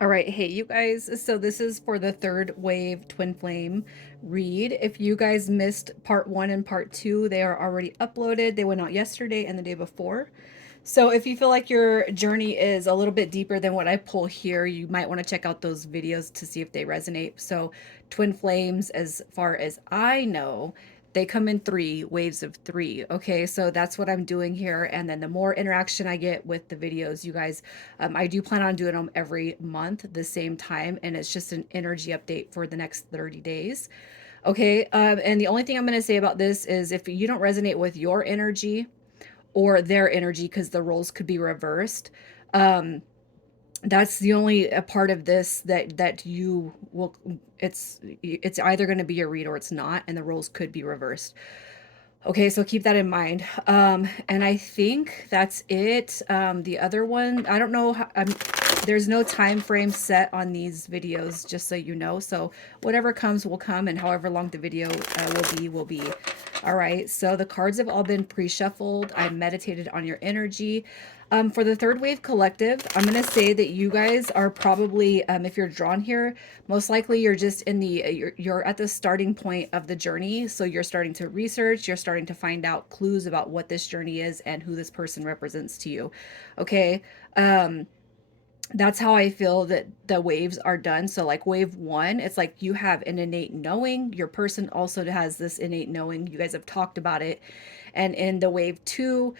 All right, hey you guys. So this is for the third wave twin flame read. If you guys missed part 1 and part 2, they are already uploaded. They went out yesterday and the day before. So if you feel like your journey is a little bit deeper than what I pull here, you might want to check out those videos to see if they resonate. So twin flames, as far as I know, they come in 3 waves of 3. Okay, so that's what I'm doing here. And then the more interaction I get with the videos, you guys, I do plan on doing them every month the same time, and it's just an energy update for the next 30 days. Okay, and the only thing I'm going to say about this is if you don't resonate with your energy or their energy, because the roles could be reversed, that's the only part of this that you will, it's either going to be a read or it's not, and the roles could be reversed. Okay, so keep that in mind. And I think that's it. The other one, I don't know how, there's no time frame set on these videos, just so you know. So whatever comes will come, and however long the video will be. All right, so the cards have all been pre-shuffled. I meditated on your energy. For the third wave collective, I'm going to say that you guys are probably, if you're drawn here, most likely you're just in the, you're at the starting point of the journey. So you're starting to research, you're starting to find out clues about what this journey is and who this person represents to you. Okay. That's how I feel that the waves are done. So like wave 1, it's like you have an innate knowing. Your person also has this innate knowing. You guys have talked about it. And in the wave 2,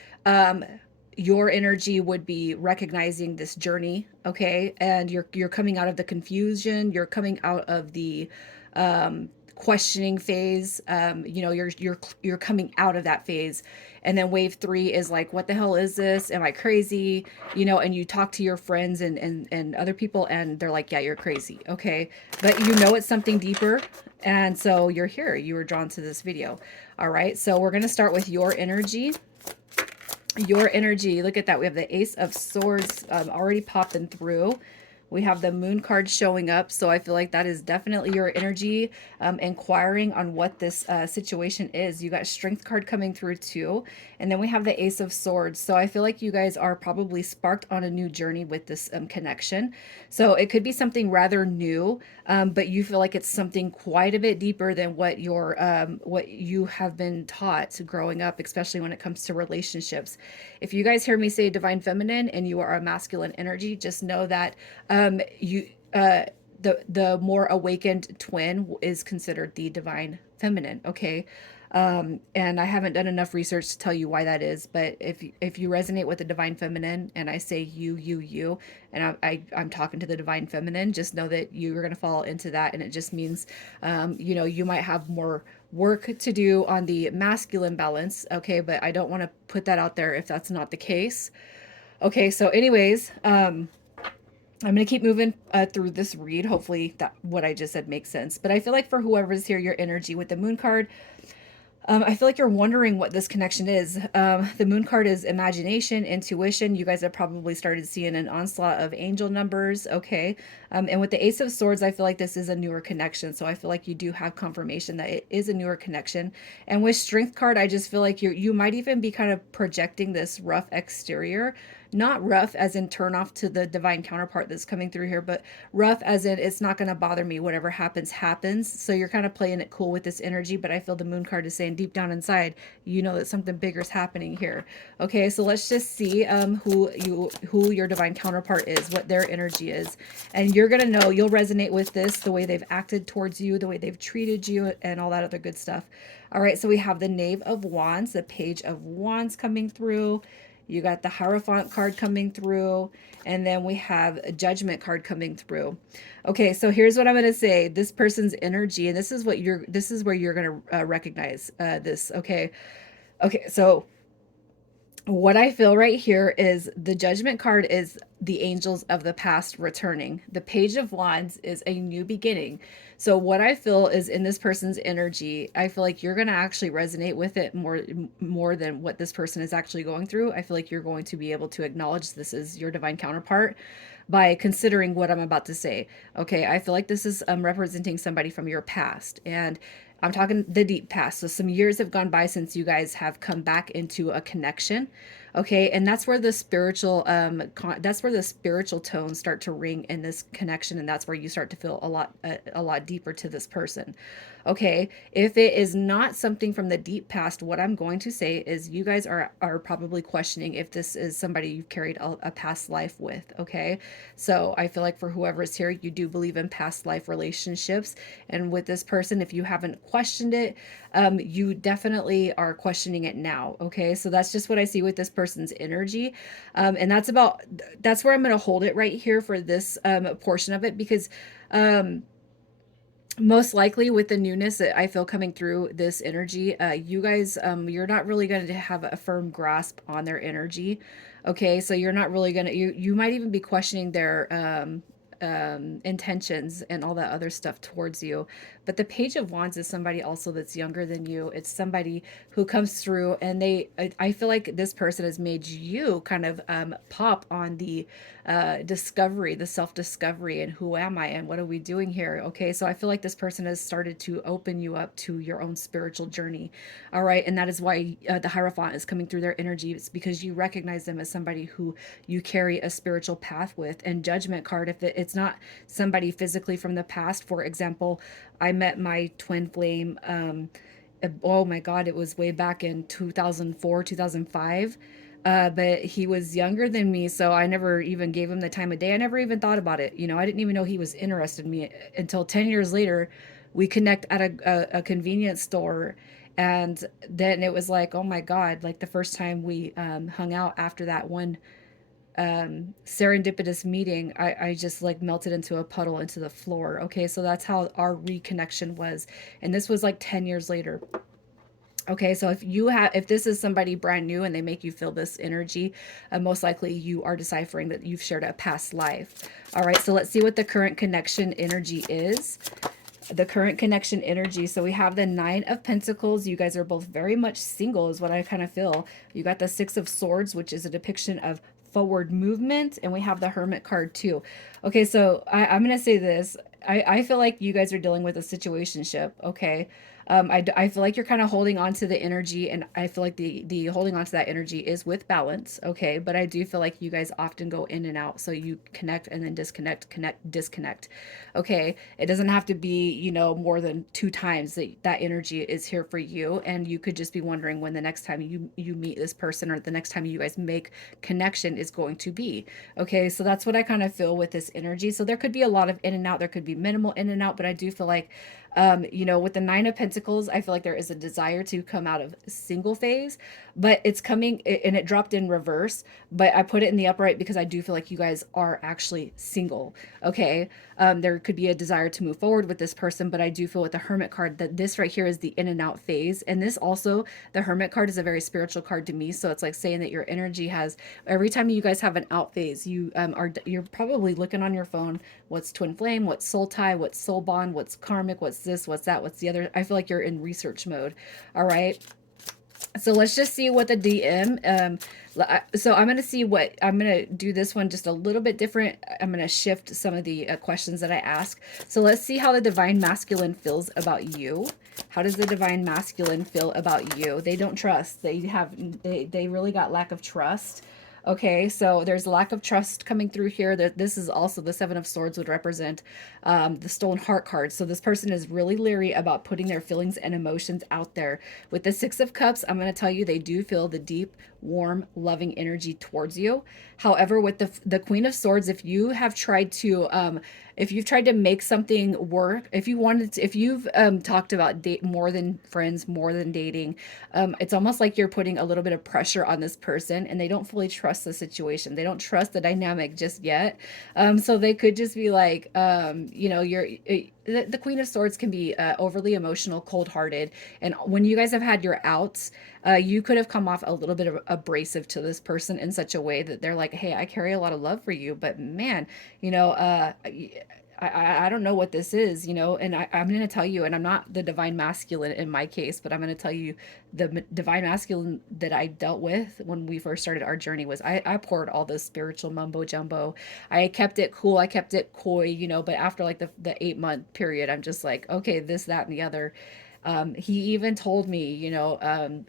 your energy would be recognizing this journey, okay? And you're coming out of the confusion, you're coming out of the questioning phase. You're coming out of that phase. And then wave 3 is like, what the hell is this? Am I crazy? And you talk to your friends and other people, and they're like, yeah, you're crazy. Okay. But it's something deeper. And so you're here. You were drawn to this video. All right. So we're going to start with your energy. Your energy. Look at that. We have the Ace of Swords already popping through. We have the Moon card showing up, so I feel like that is definitely your energy, inquiring on what this situation is. You got Strength card coming through too, and then we have the Ace of Swords. So I feel like you guys are probably sparked on a new journey with this connection. So it could be something rather new, but you feel like it's something quite a bit deeper than what you have been taught growing up, especially when it comes to relationships. If you guys hear me say divine feminine and you are a masculine energy, just know that you the more awakened twin is considered the divine feminine. Okay. And I haven't done enough research to tell you why that is, but if you resonate with the divine feminine, and I say you, and I'm talking to the divine feminine, just know that you're going to fall into that. And it just means you might have more work to do on the masculine balance. Okay, but I don't want to put that out there if that's not the case. Okay, so anyways, I'm going to keep moving through this read. Hopefully that what I just said makes sense. But I feel like for whoever's here, your energy with the Moon card, I feel like you're wondering what this connection is. The Moon card is imagination, intuition. You guys have probably started seeing an onslaught of angel numbers. Okay. And with the Ace of Swords, I feel like this is a newer connection. So I feel like you do have confirmation that it is a newer connection. And with Strength card, I just feel like you might even be kind of projecting this rough exterior. Not rough as in turn off to the divine counterpart that's coming through here, but rough as in it's not going to bother me. Whatever happens, happens. So you're kind of playing it cool with this energy, but I feel the Moon card is saying deep down inside, you know that something bigger is happening here. Okay, so let's just see who your divine counterpart is, what their energy is. And you're going to know, you'll resonate with this, the way they've acted towards you, the way they've treated you, and all that other good stuff. All right, so we have the Knave of Wands, the Page of Wands coming through. You got the Hierophant card coming through, and then we have a Judgment card coming through. Okay, so here's what I'm going to say. This person's energy, and this is where you're going to recognize this. Okay. Okay, so what I feel right here is the Judgment card is the angels of the past returning. The Page of Wands is a new beginning. So what I feel is in this person's energy, I feel like you're going to actually resonate with it more than what this person is actually going through. I feel like you're going to be able to acknowledge this is your divine counterpart by considering what I'm about to say. Okay, I feel like this is representing somebody from your past, and I'm talking the deep past. So some years have gone by since you guys have come back into a connection. Okay, and that's where the spiritual that's where the spiritual tones start to ring in this connection, and that's where you start to feel a lot deeper to this person. Okay, if it is not something from the deep past, what I'm going to say is you guys are probably questioning if this is somebody you've carried a past life with. Okay, so I feel like for whoever is here, you do believe in past life relationships, and with this person, if you haven't questioned it, you definitely are questioning it now. Okay, so that's just what I see with this person's energy, and that's where I'm going to hold it right here for this portion of it, because um, most likely with the newness that I feel coming through this energy, you guys, you're not really going to have a firm grasp on their energy. Okay, so you're not really going to, you might even be questioning their intentions and all that other stuff towards you. But the Page of Wands is somebody also that's younger than you. It's somebody who comes through, and I feel like this person has made you kind of pop on the discovery, the self discovery, and who am I and what are we doing here? Okay, so I feel like this person has started to open you up to your own spiritual journey. All right, and that is why the Hierophant is coming through their energy. It's because you recognize them as somebody who you carry a spiritual path with. And Judgment card, if it's not somebody physically from the past, for example, I met my twin flame. Oh my God, it was way back in 2004, 2005. But he was younger than me, so I never even gave him the time of day. I never even thought about it. I didn't even know he was interested in me until 10 years later. We connect at a convenience store. And then it was like, oh my God, like the first time we hung out after that one serendipitous meeting, I just like melted into a puddle into the floor. Okay, so that's how our reconnection was. And this was like 10 years later. Okay, so if this is somebody brand new and they make you feel this energy, most likely you are deciphering that you've shared a past life. All right, so let's see what the current connection energy is. The current connection energy. So we have the Nine of Pentacles. You guys are both very much single, is what I kind of feel. You got the Six of Swords, which is a depiction of forward movement, and we have the Hermit card too. Okay, so I'm gonna say this. I feel like you guys are dealing with a situationship. Okay, I feel like you're kind of holding on to the energy, and I feel like the holding on to that energy is with balance. Okay, but I do feel like you guys often go in and out, so you connect and then disconnect, connect, disconnect. Okay, it doesn't have to be, more than two times that energy is here for you, and you could just be wondering when the next time you meet this person, or the next time you guys make connection, is going to be. Okay, so that's what I kind of feel with this energy. So there could be a lot of in and out, there could be minimal in and out, but I do feel like with the Nine of Pentacles, I feel like there is a desire to come out of single phase, but it's coming, and it dropped in reverse, but I put it in the upright because I do feel like you guys are actually single. Okay, there could be a desire to move forward with this person, but I do feel with the Hermit card that this right here is the in and out phase. And this also, the Hermit card is a very spiritual card to me. So it's like saying that your energy has, every time you guys have an out phase, you're probably looking on your phone, what's twin flame, what's soul tie, what's soul bond, what's karmic, what's this, what's that, what's the other. I feel like you're in research mode. All right. So let's just see what the DM. So I'm gonna do this one just a little bit different. I'm gonna shift some of the questions that I ask. So let's see how the divine masculine feels about you. How does the divine masculine feel about you? They don't trust. They really got lack of trust. Okay, so there's lack of trust coming through here. That this is also the Seven of Swords would represent the Stolen Heart card. So this person is really leery about putting their feelings and emotions out there. With the Six of Cups, I'm going to tell you they do feel the deep, warm, loving energy towards you. However, with the Queen of Swords, if you've tried to make something work, if you've talked about date more than friends, more than dating, it's almost like you're putting a little bit of pressure on this person, and they don't fully trust the situation. They don't trust the dynamic just yet. So they could just be like, the Queen of Swords can be overly emotional, cold-hearted, and when you guys have had your outs, you could have come off a little bit of abrasive to this person in such a way that they're like, hey, I carry a lot of love for you, but man, you know, I don't know what this is, and I'm going to tell you, and I'm not the divine masculine in my case, but I'm going to tell you the divine masculine that I dealt with when we first started our journey was I poured all this spiritual mumbo jumbo. I kept it cool. I kept it coy, but after like the 8-month period, I'm just like, okay, this, that, and the other. He even told me, you know,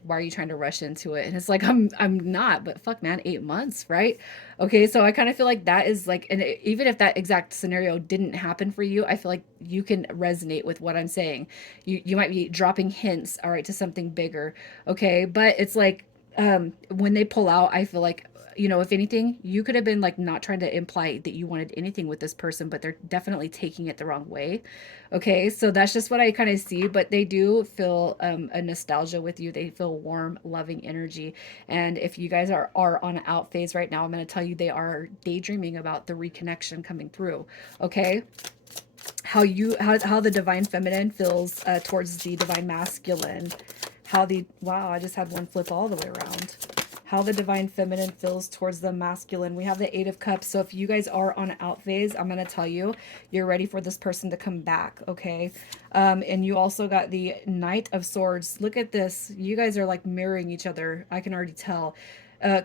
why are you trying to rush into it? And it's like, I'm not, but fuck, man, 8 months, right? Okay, so I kind of feel like that is like, and even if that exact scenario didn't happen for you, I feel like you can resonate with what I'm saying. You might be dropping hints, all right, to something bigger, okay? But it's like, when they pull out, I feel like, you know, if anything, you could have been like not trying to imply that you wanted anything with this person, but they're definitely taking it the wrong way. Okay, so that's just what I kind of see, but they do feel a nostalgia with you. They feel warm, loving energy. And if you guys are on an out phase right now, I'm going to tell you they are daydreaming about the reconnection coming through. Okay, how the divine feminine feels towards the divine masculine. How the wow, I just had one flip all the way around. How the divine feminine feels towards the masculine. We have the Eight of Cups. So if you guys are on an out phase, I'm going to tell you, you're ready for this person to come back, okay? And you also got the Knight of Swords. Look at this. You guys are like mirroring each other. I can already tell.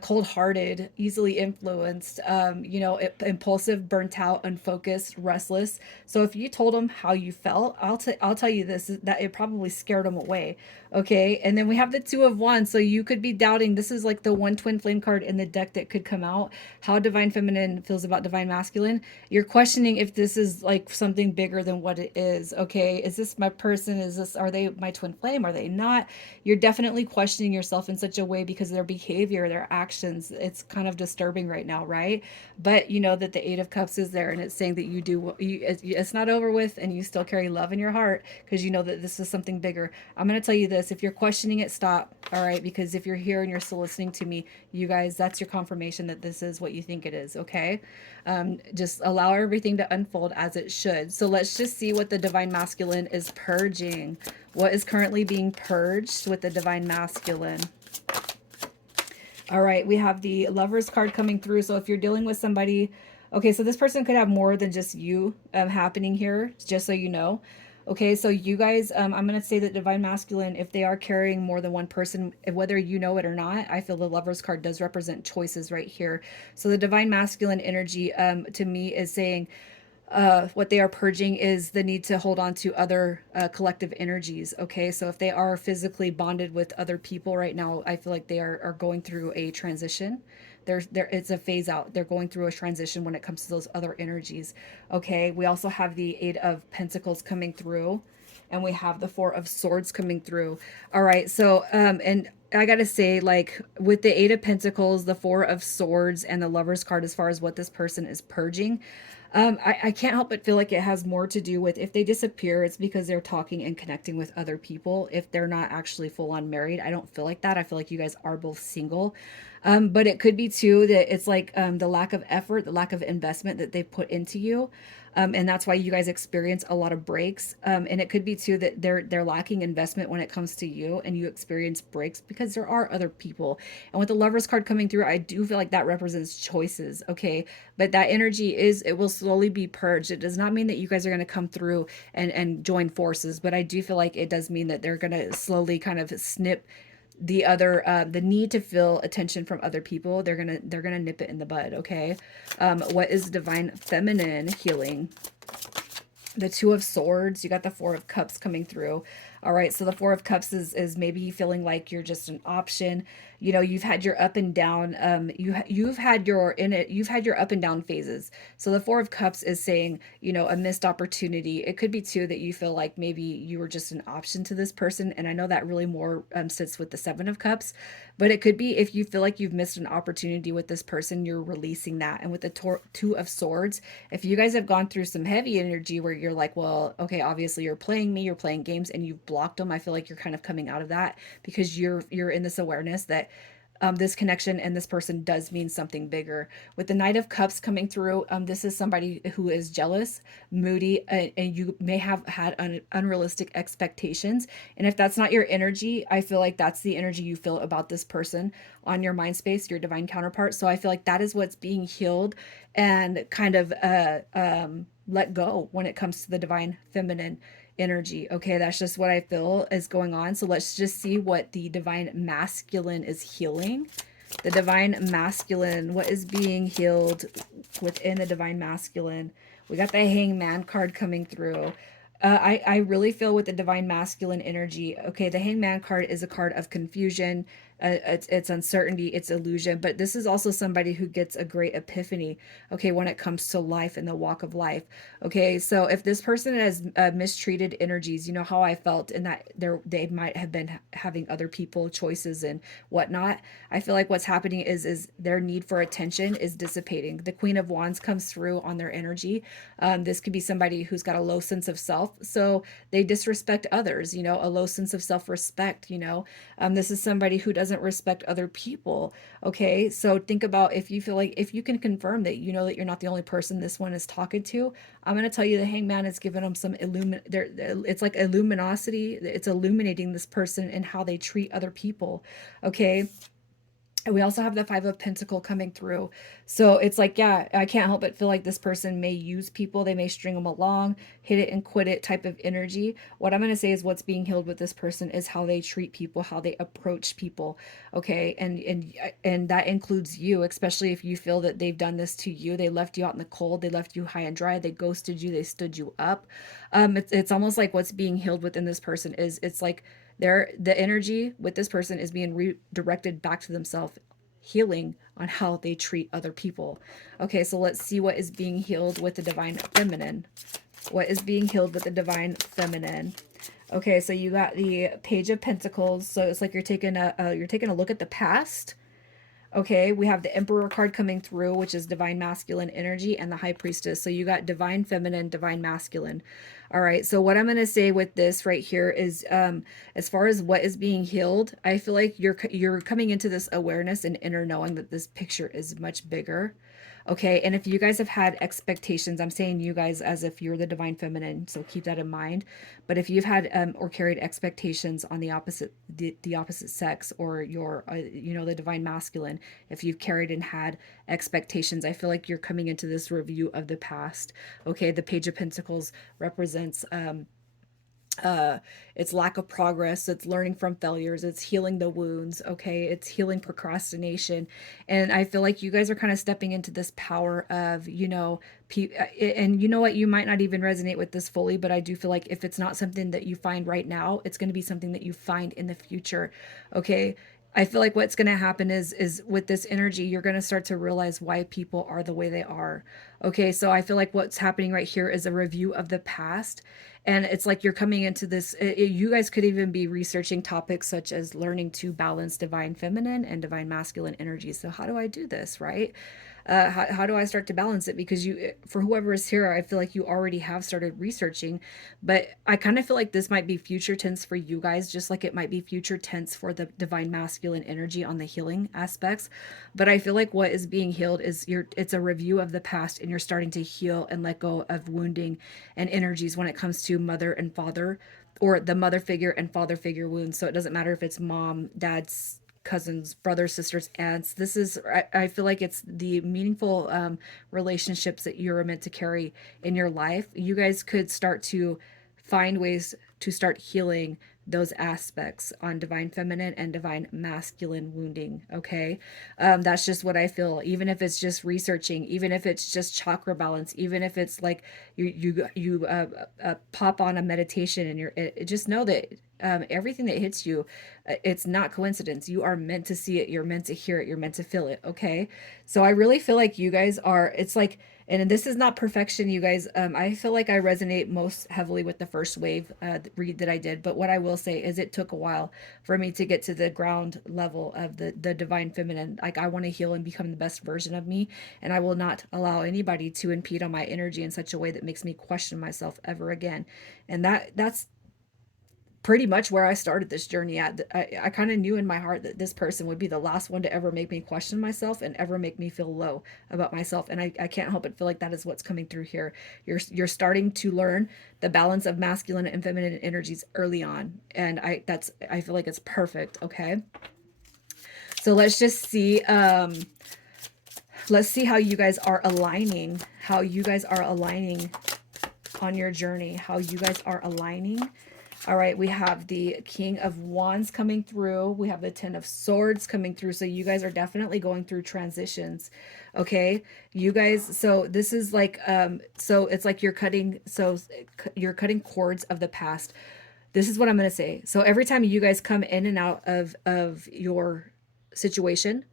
Cold-hearted, easily influenced, you know, impulsive, burnt out, unfocused, restless. So if you told them how you felt, I'll tell you this, that it probably scared them away. Okay, and then we have the Two of Wands. So you could be doubting. This is like the one twin flame card in the deck that could come out. How divine feminine feels about divine masculine. You're questioning if this is like something bigger than what it is. Okay, is this my person? Are they my twin flame? Are they not? You're definitely questioning yourself in such a way because of their behavior, their actions. It's kind of disturbing right now, right? But you know that the Eight of Cups is there, and it's saying that it's not over with, and you still carry love in your heart because you know that this is something bigger. I'm going to tell you this: if you're questioning it, stop. All right, because if you're here and you're still listening to me, you guys, that's your confirmation that this is what you think it is. Okay, just allow everything to unfold as it should. So let's just see what the divine masculine is purging. What is currently being purged with the divine masculine? All right, we have the Lovers card coming through. So if you're dealing with somebody, okay, so this person could have more than just you happening here, just so you know. Okay, so you guys, I'm going to say that divine masculine, if they are carrying more than one person, whether you know it or not, I feel the Lovers card does represent choices right here. So the divine masculine energy to me is saying, what they are purging is the need to hold on to other collective energies. Okay, so if they are physically bonded with other people right now, I feel like they are going through a transition. It's a phase out. They're going through a transition when it comes to those other energies. Okay, we also have the Eight of Pentacles coming through, and we have the Four of Swords coming through. All right, so and I gotta say, like with the Eight of Pentacles, the Four of Swords, and the Lovers card, as far as what this person is purging, I can't help but feel like it has more to do with if they disappear, it's because they're talking and connecting with other people. If they're not actually full on married, I don't feel like that. I feel like you guys are both single. But it could be too that it's like the lack of effort, the lack of investment that they put into you. And that's why you guys experience a lot of breaks. And it could be too that they're lacking investment when it comes to you, and you experience breaks because there are other people. And with the Lovers card coming through, I do feel like that represents choices. Okay, but that energy it will slowly be purged. It does not mean that you guys are going to come through and join forces, but I do feel like it does mean that they're going to slowly kind of snip the need to feel attention from other people. They're gonna nip it in the bud. Okay, what is divine feminine healing? The Two of Swords, you got the Four of Cups coming through. All right, so the Four of Cups is maybe feeling like you're just an option. You know, you've had your up and down. You've had your up and down phases. So the Four of Cups is saying, you know, a missed opportunity. It could be too that you feel like maybe you were just an option to this person, and I know that really more sits with the Seven of Cups, but it could be if you feel like you've missed an opportunity with this person, you're releasing that. And with the Two of Swords, if you guys have gone through some heavy energy where you're like, well, okay, obviously you're playing me, you're playing games, and you've blocked them, I feel like you're kind of coming out of that because you're in this awareness that this connection and this person does mean something bigger. With the Knight of Cups coming through, this is somebody who is jealous, moody, and you may have had unrealistic expectations. And if that's not your energy, I feel like that's the energy you feel about this person on your mind space, your divine counterpart. So I feel like that is what's being healed and kind of let go when it comes to the divine feminine energy. Okay, that's just what I feel is going on. So let's just see what the divine masculine is healing. The divine masculine, what is being healed within the divine masculine? We got the Hangman card coming through. I really feel with the divine masculine energy. Okay, the hangman card is a card of confusion. It's uncertainty, it's illusion, but this is also somebody who gets a great epiphany, okay, when it comes to life and the walk of life. Okay, so if this person has mistreated energies, you know how I felt in that they might have been having other people choices and whatnot. I feel like what's happening is their need for attention is dissipating. The Queen of Wands comes through on their energy. This could be somebody who's got a low sense of self, so they disrespect others, you know, a low sense of self-respect, you know. This is somebody who doesn't respect other people. Okay, so think about, if you feel like, if you can confirm that you know that you're not the only person this one is talking to, I'm going to tell you the hangman is giving them some it's like luminosity. It's illuminating this person and how they treat other people. Okay, and we also have the Five of Pentacle coming through. So it's like, yeah, I can't help but feel like this person may use people. They may string them along, hit it and quit it type of energy. What I'm going to say is what's being healed with this person is how they treat people, how they approach people. Okay. And that includes you, especially if you feel that they've done this to you. They left you out in the cold. They left you high and dry. They ghosted you. They stood you up. It's almost like what's being healed within this person is, it's like, the energy with this person is being redirected back to themselves, healing on how they treat other people. Okay, so let's see what is being healed with the divine feminine. What is being healed with the divine feminine? Okay, so you got the Page of Pentacles. So it's like you're taking a look at the past. Okay, we have the Emperor card coming through, which is divine masculine energy, and the High Priestess. So you got divine feminine, divine masculine. All right, so what I'm going to say with this right here is, as far as what is being healed, I feel like you're coming into this awareness and inner knowing that this picture is much bigger. Okay, and if you guys have had expectations, I'm saying you guys as if you're the divine feminine, so keep that in mind. But if you've had or carried expectations on the opposite sex, or your you know, the divine masculine, if you've carried and had expectations, I feel like you're coming into this review of the past. Okay, the Page of Pentacles represents uh it's lack of progress, it's learning from failures, it's healing the wounds. Okay, it's healing procrastination. And I feel like you guys are kind of stepping into this power of, you know, and you know what, you might not even resonate with this fully, but I do feel like if it's not something that you find right now, it's going to be something that you find in the future. Okay, I feel like what's going to happen is with this energy, you're going to start to realize why people are the way they are. Okay, so I feel like what's happening right here is a review of the past, and it's like you're coming into this, you guys could even be researching topics such as learning to balance divine feminine and divine masculine energies. So how do I do this, right? How do I start to balance it? Because you, for whoever is here, I feel like you already have started researching, but I kind of feel like this might be future tense for you guys, just like it might be future tense for the divine masculine energy on the healing aspects. But I feel like what is being healed is it's a review of the past, and you're starting to heal and let go of wounding and energies when it comes to mother and father, or the mother figure and father figure wounds. So it doesn't matter if it's mom, dad's, cousins, brothers, sisters, aunts. This is, I feel like it's the meaningful relationships that you're meant to carry in your life. You guys could start to find ways to start healing those aspects on divine feminine and divine masculine wounding. Okay, that's just what I feel. Even if it's just researching, even if it's just chakra balance, even if it's like you pop on a meditation and just know that everything that hits you, it's not coincidence. You are meant to see it, you're meant to hear it, you're meant to feel it. Okay, so I really feel like you guys are, it's like, and this is not perfection, you guys. I feel like I resonate most heavily with the first wave read that I did. But what I will say is it took a while for me to get to the ground level of the divine feminine. Like, I want to heal and become the best version of me, and I will not allow anybody to impede on my energy in such a way that makes me question myself ever again. And that's pretty much where I started this journey at. I kind of knew in my heart that this person would be the last one to ever make me question myself and ever make me feel low about myself. And I can't help but feel like that is what's coming through here. You're starting to learn the balance of masculine and feminine energies early on. And I feel like it's perfect. Okay. So let's see how you guys are aligning, on your journey, how you guys are aligning All right, we have the King of Wands coming through. We have the Ten of Swords coming through. So you guys are definitely going through transitions. Okay? You guys, so this is like so it's like you're cutting cords of the past. This is what I'm going to say. So every time you guys come in and out of your situation,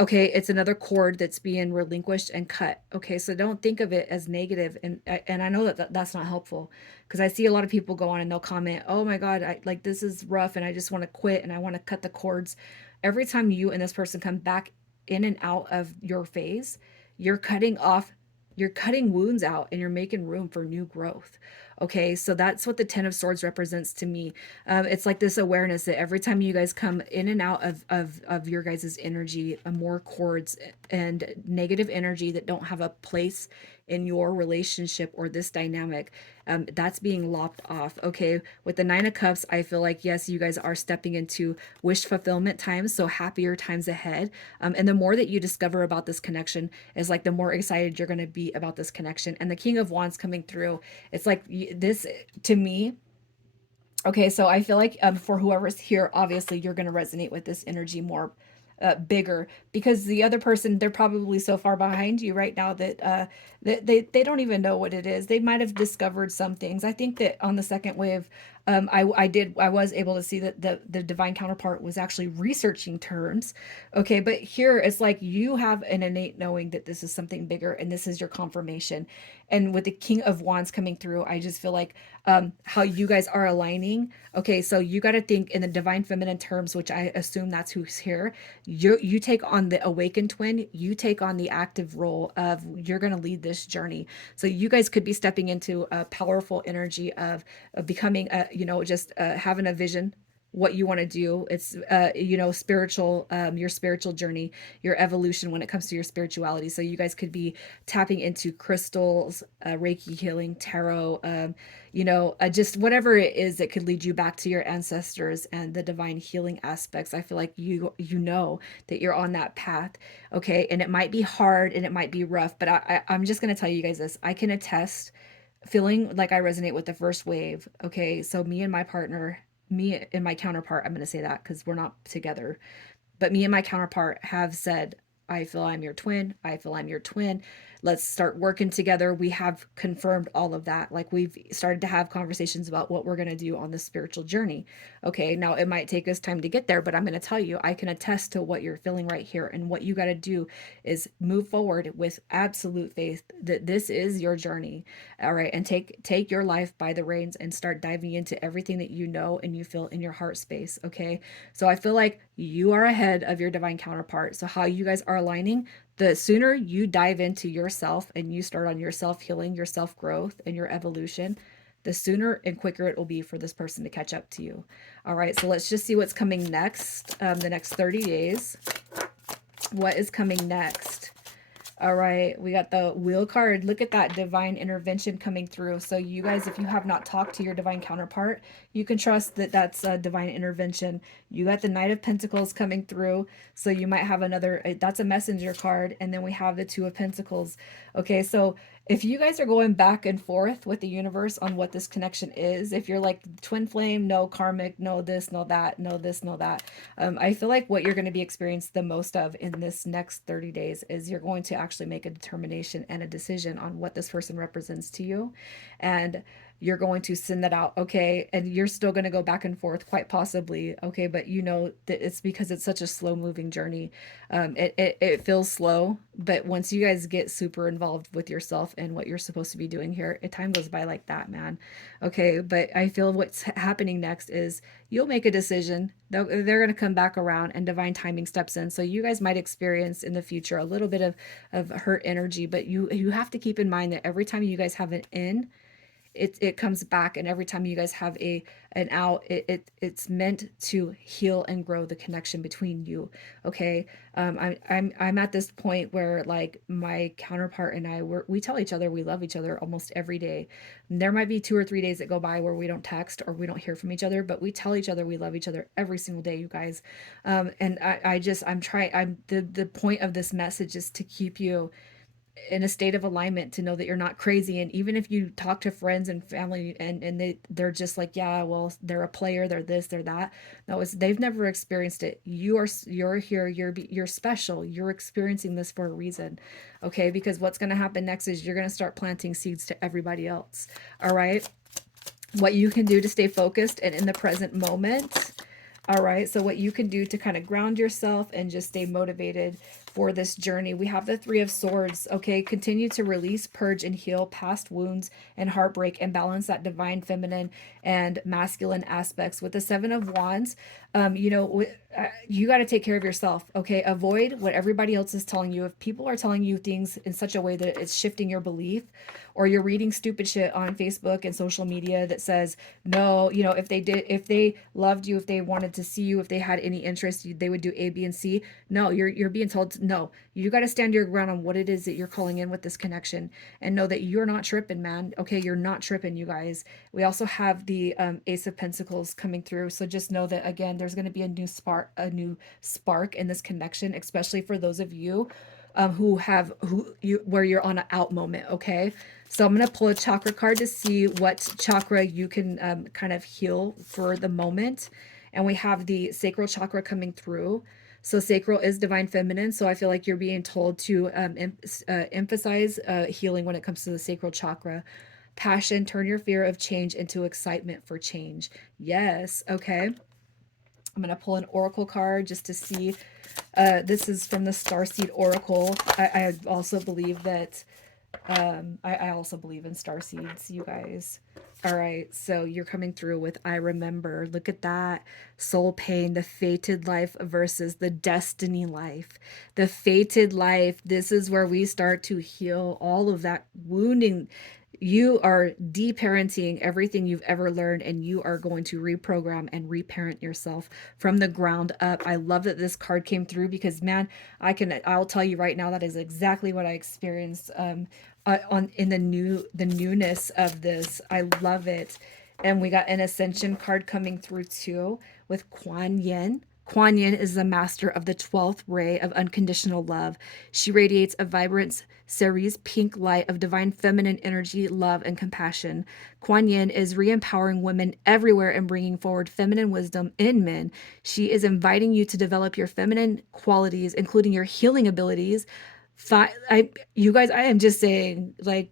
okay, it's another cord that's being relinquished and cut. Okay, so don't think of it as negative, and I know that that's not helpful, because I see a lot of people go on and they'll comment, oh my god, I like this is rough and I just want to quit and I want to cut the cords. Every time you and this person come back in and out of your phase, you're cutting off, you're cutting wounds out and you're making room for new growth. Okay, so that's what the Ten of Swords represents to me. It's like this awareness that every time you guys come in and out of your guys' energy, more cords and negative energy that don't have a place in your relationship or this dynamic, that's being lopped off. Okay, with the Nine of Cups, I feel like, yes, you guys are stepping into wish fulfillment times, so happier times ahead. And the more that you discover about this connection is like the more excited you're going to be about this connection. And the King of Wands coming through, it's like this to me. Okay, so I feel like for whoever's here, obviously you're going to resonate with this energy more bigger, because the other person, they're probably so far behind you right now that that they don't even know what it is. They might have discovered some things. I think that on the second wave, I was able to see that the divine counterpart was actually researching terms. Okay, but here it's like you have an innate knowing that this is something bigger and this is your confirmation. And with the King of Wands coming through, I just feel like how you guys are aligning. Okay, so you got to think in the divine feminine terms, which I assume that's who's here. You take on the awakened twin, you take on the active role of you're going to lead this journey. So you guys could be stepping into a powerful energy of becoming a, just having a vision, what you want to do. It's spiritual, your spiritual journey, your evolution when it comes to your spirituality. So you guys could be tapping into crystals, Reiki healing, tarot, just whatever it is that could lead you back to your ancestors and the divine healing aspects. I feel like you know that you're on that path. Okay, and it might be hard and it might be rough, but I'm just going to tell you guys this. I can attest, feeling like I resonate with the first wave. Okay, so me and my partner, me and my counterpart, I'm going to say that because we're not together, but me and my counterpart have said, I feel I'm your twin. I feel I'm your twin. Let's start working together. We have confirmed all of that. Like, we've started to have conversations about what we're going to do on this spiritual journey. Okay, now it might take us time to get there, but I'm going to tell you, I can attest to what you're feeling right here. And what you got to do is move forward with absolute faith that this is your journey. All right, and take your life by the reins and start diving into everything that you know and you feel in your heart space. Okay, so I feel like you are ahead of your divine counterpart. So how you guys are aligning, the sooner you dive into yourself and you start on your self healing, your self growth, and your evolution, the sooner and quicker it will be for this person to catch up to you. All right, so let's just see what's coming next. The next 30 days. What is coming next? All right, we got the wheel card. Look at that divine intervention coming through. So you guys, if you have not talked to your divine counterpart, you can trust that that's a divine intervention. You got the Knight of Pentacles coming through. So you might have another, that's a messenger card. And then we have the Two of Pentacles. Okay, so if you guys are going back and forth with the universe on what this connection is, if you're like twin flame, no karmic, no this, no that, no this, no that, I feel like what you're going to be experiencing the most of in this next 30 days is you're going to actually make a determination and a decision on what this person represents to you. And you're going to send that out. Okay, and you're still going to go back and forth, quite possibly. Okay, but you know that it's because it's such a slow moving journey. It feels slow, but once you guys get super involved with yourself and what you're supposed to be doing here, time goes by like that, man. Okay, but I feel what's happening next is you'll make a decision. They're going to come back around and divine timing steps in. So you guys might experience in the future a little bit of hurt energy, but you have to keep in mind that every time you guys have an in, it comes back, and every time you guys have an out, it's meant to heal and grow the connection between you. Okay, I'm at this point where, like, my counterpart and we tell each other we love each other almost every day. There might be 2 or 3 days that go by where we don't text or we don't hear from each other, but we tell each other we love each other every single day, you guys. And I'm trying, I'm the point of this message is to keep you in a state of alignment, to know that you're not crazy. And even if you talk to friends and family, and they're just like, yeah, well, they're a player, they're this, they're that. No, it's, they've never experienced it. You're here, you're special, you're experiencing this for a reason. Okay, because what's going to happen next is you're going to start planting seeds to everybody else. All right, what you can do to stay focused and in the present moment. All right, so what you can do to kind of ground yourself and just stay motivated for this journey. We have the Three of Swords. Okay, continue to release, purge, and heal past wounds and heartbreak, and balance that divine feminine and masculine aspects. With the Seven of Wands, you got to take care of yourself. Okay, avoid what everybody else is telling you. If people are telling you things in such a way that it's shifting your belief, or you're reading stupid shit on Facebook and social media that says, no, if they loved you, if they wanted to see you, if they had any interest, they would do A, B, and C. No, you're being told, no, you got to stand your ground on what it is that you're calling in with this connection, and know that you're not tripping, man. Okay, you're not tripping, you guys. We also have the Ace of Pentacles coming through, so just know that again, there's going to be a new spark in this connection, especially for those of you where you're on an out moment. Okay, so I'm going to pull a chakra card to see what chakra you can kind of heal for the moment. And we have the sacral chakra coming through. So sacral is divine feminine. So I feel like you're being told to emphasize healing when it comes to the sacral chakra. Passion, turn your fear of change into excitement for change. Yes. Okay. I'm going to pull an oracle card just to see. This is from the Starseed Oracle. I also believe that I also believe in star seeds, you guys. All right, so you're coming through with I remember. Look at that. Soul pain, the fated life versus the destiny life. The fated life, this is where we start to heal all of that wounding. You are deparenting everything you've ever learned, and you are going to reprogram and reparent yourself from the ground up. I love that this card came through because, man, I'll tell you right now, that is exactly what I experienced on in the newness of this. I love it. And we got an ascension card coming through too with Kuan Yin. Kuan Yin is the master of the 12th ray of unconditional love. She radiates a vibrant cerise pink light of divine feminine energy, love, and compassion. Kuan Yin is re empowering women everywhere and bringing forward feminine wisdom in men. She is inviting you to develop your feminine qualities, including your healing abilities. You guys, I am just saying, like,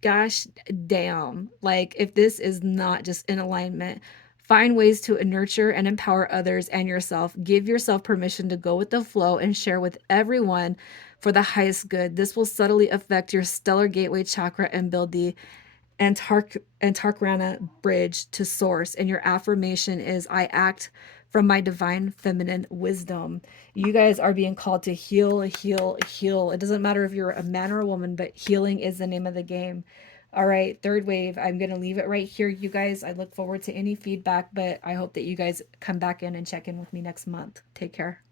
gosh damn, like, if this is not just in alignment, find ways to nurture and empower others and yourself. Give yourself permission to go with the flow and share with everyone for the highest good. This will subtly affect your stellar gateway chakra and build the Antarctica bridge to source. And your affirmation is, I act from my divine feminine wisdom. You guys are being called to heal, heal, heal. It doesn't matter if you're a man or a woman, but healing is the name of the game. All right, third wave. I'm going to leave it right here, you guys. I look forward to any feedback, but I hope that you guys come back in and check in with me next month. Take care.